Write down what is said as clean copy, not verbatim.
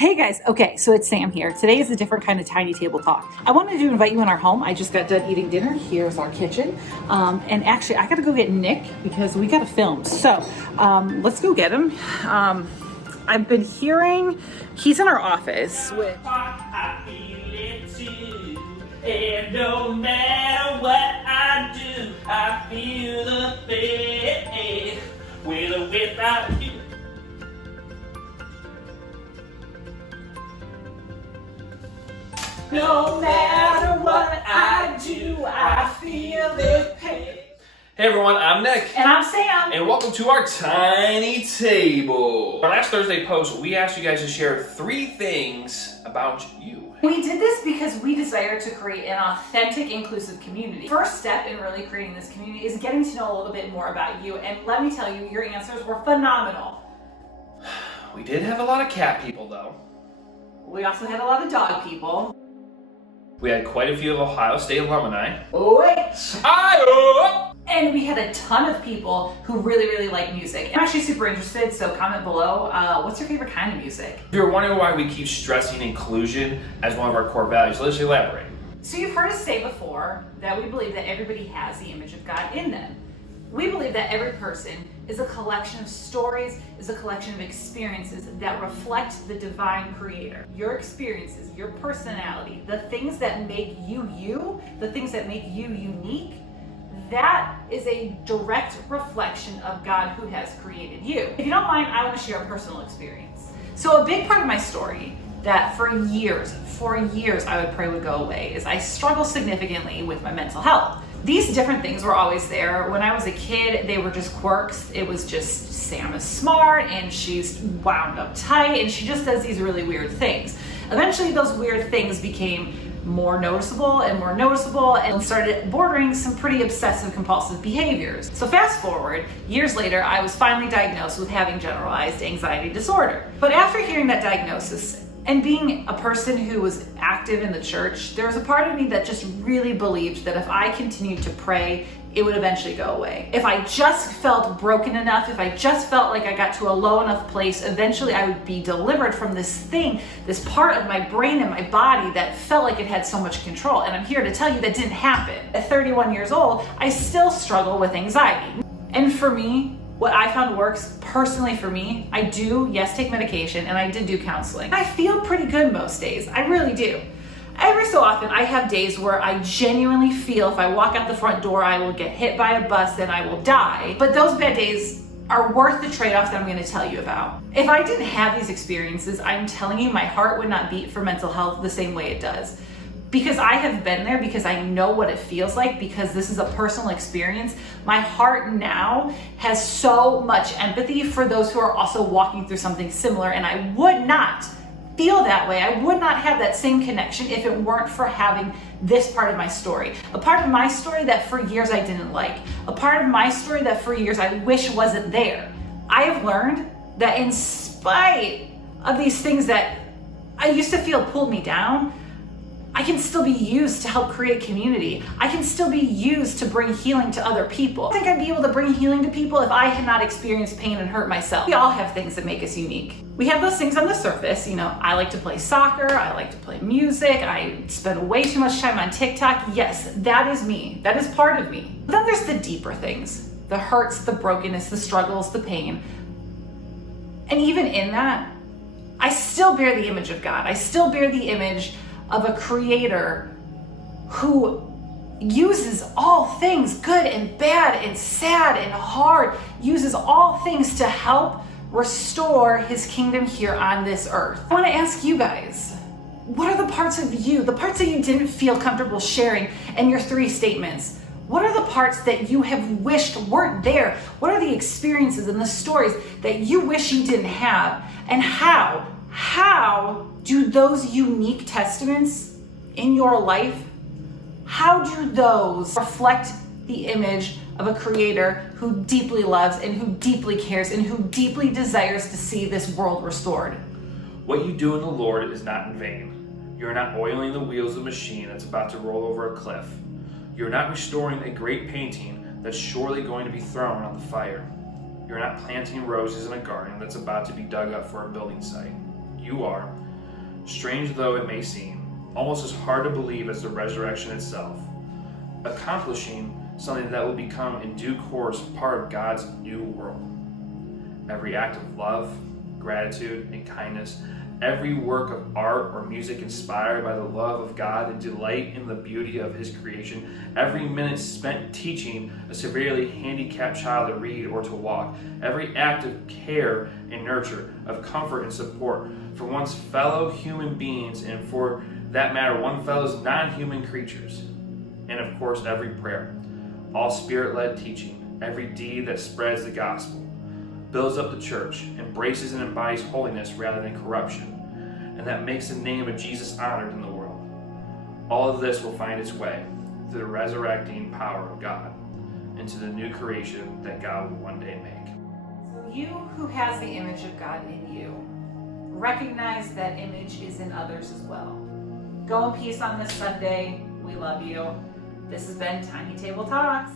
Hey guys, okay, so it's Sam here. Today is a different kind of tiny table talk. I wanted to invite you in our home. I just got done eating dinner. Here's our kitchen. And actually, I gotta go get Nick because we gotta film. So let's go get him. I've been hearing he's in our office with. I feel it too. And no matter what I do, I feel the pain. With or without you. No matter what I do, I feel the pain. Hey everyone, I'm Nick. And I'm Sam. And welcome to our tiny table. Our last Thursday post, we asked you guys to share 3 things about you. We did this because we desire to create an authentic, inclusive community. First step in really creating this community is getting to know a little bit more about you. And let me tell you, your answers were phenomenal. We did have a lot of cat people though. We also had a lot of dog people. We had quite a few of Ohio State alumni. And we had a ton of people who really like music. I'm actually super interested, so comment below. What's your favorite kind of music? If you're wondering why we keep stressing inclusion as one of our core values, let's elaborate. So you've heard us say before that we believe that everybody has the image of God in them. We believe that every person is a collection of stories, is a collection of experiences that reflect the divine creator. Your experiences, your personality, the things that make you you, the things that make you unique, that is a direct reflection of God who has created you. If you don't mind, I want to share a personal experience. So a big part of my story that for years I would pray would go away is I struggle significantly with my mental health. These different things were always there. When I was a kid, they were just quirks. It was just Sam is smart and she's wound up tight and she just does these really weird things. Eventually those weird things became more noticeable and started bordering some pretty obsessive compulsive behaviors. So fast forward, years later, I was finally diagnosed with having generalized anxiety disorder. But after hearing that diagnosis, and being a person who was active in the church, there was a part of me that just really believed that if I continued to pray, it would eventually go away. If I just felt broken enough, if I just felt like I got to a low enough place, eventually I would be delivered from this thing, this part of my brain and my body that felt like it had so much control. And I'm here to tell you that didn't happen. At 31 years old, I still struggle with anxiety. And for me, what I found works personally for me, I do, yes, take medication, and I did do counseling. I feel pretty good most days, I really do. Every so often, I have days where I genuinely feel if I walk out the front door, I will get hit by a bus and I will die. But those bad days are worth the trade-off that I'm gonna tell you about. If I didn't have these experiences, I'm telling you, my heart would not beat for mental health the same way it does. Because I have been there, because I know what it feels like, because this is a personal experience, my heart now has so much empathy for those who are also walking through something similar, and I would not feel that way. I would not have that same connection if it weren't for having this part of my story. A part of my story that for years I didn't like. A part of my story that for years I wish wasn't there. I have learned that in spite of these things that I used to feel pulled me down, I can still be used to help create community. I can still be used to bring healing to other people. I think I'd be able to bring healing to people if I had not experienced pain and hurt myself. We all have things that make us unique. We have those things on the surface. You know, I like to play soccer. I like to play music. I spend way too much time on TikTok. Yes, that is me. That is part of me. But then there's the deeper things, the hurts, the brokenness, the struggles, the pain. And even in that, I still bear the image of God. I still bear the image of a creator who uses all things, good and bad and sad and hard, uses all things to help restore his kingdom here on this earth. I want to ask you guys, what are the parts of you, the parts that you didn't feel comfortable sharing in your 3 statements? What are the parts that you have wished weren't there? What are the experiences and the stories that you wish you didn't have? And how do those unique testaments in your life, how do those reflect the image of a creator who deeply loves and who deeply cares and who deeply desires to see this world restored? What you do in the Lord is not in vain. You're not oiling the wheels of a machine that's about to roll over a cliff. You're not restoring a great painting that's surely going to be thrown on the fire. You're not planting roses in a garden that's about to be dug up for a building site. You are strange though it may seem, almost as hard to believe as the resurrection itself, accomplishing something that will become in due course part of God's new world. Every act of love, gratitude, and kindness, every work of art or music inspired by the love of God and delight in the beauty of His creation, every minute spent teaching a severely handicapped child to read or to walk, every act of care and nurture, of comfort and support for one's fellow human beings and for that matter, one fellow's non-human creatures, and of course every prayer, all Spirit-led teaching, every deed that spreads the gospel, builds up the church, embraces and embodies holiness rather than corruption, and that makes the name of Jesus honored in the world. All of this will find its way through the resurrecting power of God into the new creation that God will one day make. So you who has the image of God in you, recognize that image is in others as well. Go in peace on this Sunday. We love you. This has been Tiny Table Talks.